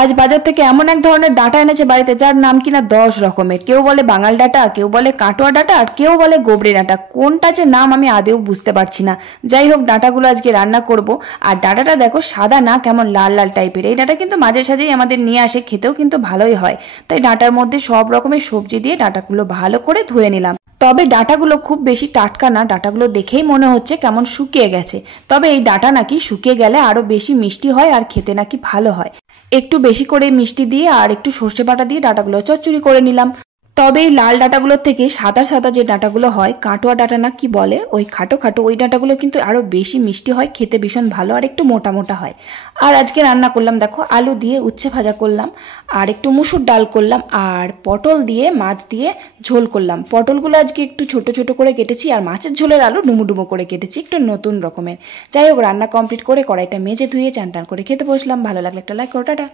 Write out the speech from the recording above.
আজ বাজার থেকে এমন এক ধরনের ডাঁটা এনেছে বাড়িতে, যার নাম কিনা 10 রকমের। কেউ বলে বাঙাল ডাঁটা, কেউ বলে কাটোয়া ডাঁটা, আর কেউ বলে গোবরে ডাঁটা। কোনটা যে নাম আমি আদেও বুঝতে পারছি না। যাই হোক, ডাঁটাগুলো আজকে রান্না করব। আর ডাঁটাটা দেখো সাদা না, কেমন লাল লাল টাইপের। এই ডাঁটা কিন্তু মাঝে সাঝেই আমাদের নিয়ে আসে, খেতেও কিন্তু ভালোই হয়। তাই ডাঁটার মধ্যে সব রকমের সবজি দিয়ে ডাঁটাগুলো ভালো করে ধুয়ে নিলাম। তবে ডাঁটাগুলো খুব বেশি টাটকা না, ডাঁটাগুলো দেখেই মনে হচ্ছে কেমন শুকিয়ে গেছে। তবে এই ডাঁটা নাকি শুকিয়ে গেলে আরো বেশি মিষ্টি হয় আর খেতে নাকি ভালো হয়। একটু বেশি করে মিষ্টি দিয়ে আর একটু সর্ষে বাটা দিয়ে ডাঁটাগুলো চচ্চড়ি করে নিলাম। তবে এই লাল ডাঁটাগুলোর থেকে সাদা সাদা যে ডাঁটাগুলো হয়, কাটোয়া ডাঁটা না কি বলে, ওই খাটো খাটো ওই ডাঁটাগুলো কিন্তু আরো বেশি মিষ্টি হয়, খেতে ভীষণ ভালো আর একটু মোটা মোটা হয়। আর আজকে রান্না করলাম দেখো, আলু দিয়ে উচ্ছে ভাজা করলাম, আর একটু মুসুর ডাল করলাম, আর পটল দিয়ে মাছ দিয়ে ঝোল করলাম। পটলগুলো আজকে একটু ছোট ছোট করে কেটেছি, আর মাছের ঝোলের আলু ডুমো ডুমো করে কেটেছি, একটু নতুন রকমের। যাই হোক, রান্না কমপ্লিট করে কড়াইটা মেজে ধুয়ে চান টান করে খেতে বসলাম। ভালো লাগলে একটা লাইক করো, টাটা।